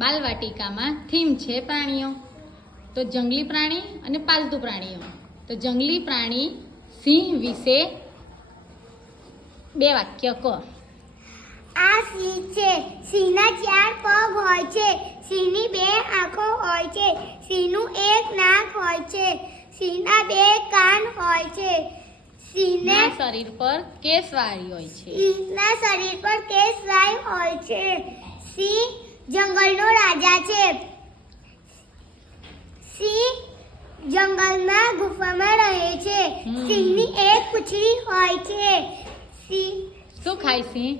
બાલવાટિકામાં theme છે પ્રાણીઓ. તો જંગલી પ્રાણી અને પાલતુ પ્રાણીઓ. તો જંગલી પ્રાણી સિંહ વિશે 2 વાક્ય કહો. આ સિંહ છે. સિંહના 4 પગ હોય છે. સિંહની 2 આંખો હોય છે. સિંહનું 1 નાક હોય છે. સિંહના 2 કાન હોય છે. સિંહના શરીર પર કેસવાળી હોય છે. સિંહના શરીર પર કેસવાળી હોય છે. સિંહ જંગલનો રાજા છે. સિંહ જંગલમાં ગુફામાં રહે છે. સિંહની 1 પૂંછડી હોય છે. સિંહ શું ખાય સિંહ?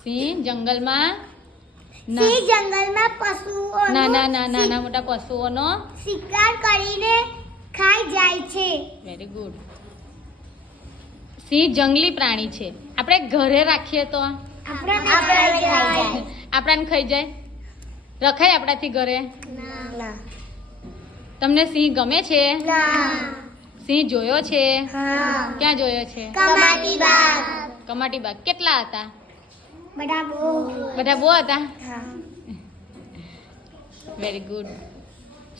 સિંહ જંગલમાં પશુઓનો નાના મોટા પશુઓનો શિકાર કરીને ખાઈ જાય છે. Very good. સિંહ જંગલી પ્રાણી છે. આપણે ઘરે રાખીએ તો આપણાને ખાઈ જાય? રખાય આપણાથી ઘરે? તમને સિંહ ગમે છે? સિંહ જોયો છે? ક્યાં જોયો છે? કમાટી બાગ. કેટલા હતા? બધા બહુ હતા. Very good.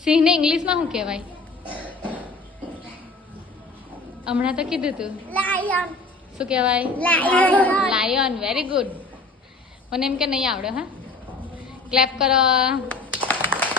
સિંહને ઇંગ્લિશમાં શું કહેવાય? હમણાં તો કીધું તું. લાયન. શું કહેવાય? લાયન. Very good. મને એમ કે નહીં આવડે. હા, ક્લેપ કરો.